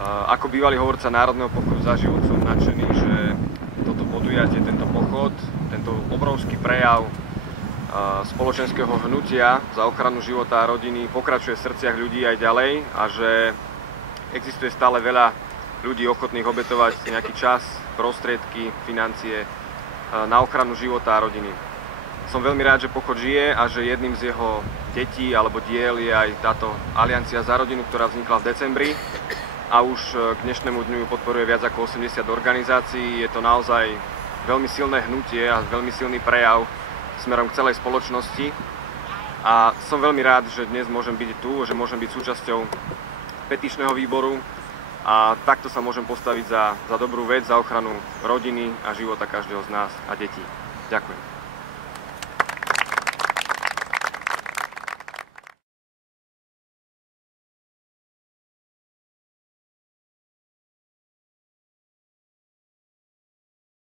Ako bývalý hovorca Národného pochodu za život som nadšený, že toto podujatie, tento pochod, tento obrovský prejav spoločenského hnutia za ochranu života a rodiny pokračuje v srdciach ľudí aj ďalej a že existuje stále veľa ľudí ochotných obetovať nejaký čas, prostriedky, financie na ochranu života a rodiny. Som veľmi rád, že pochod žije a že jedným z jeho detí alebo diel je aj táto Aliancia za rodinu, ktorá vznikla v decembri a už k dnešnému dňu ju podporuje viac ako 80 organizácií. Je to naozaj veľmi silné hnutie a veľmi silný prejav smerom k celej spoločnosti. A som veľmi rád, že dnes môžem byť tu, že môžem byť súčasťou petičného výboru a takto sa môžem postaviť za dobrú vec, za ochranu rodiny a života každého z nás a detí. Ďakujem.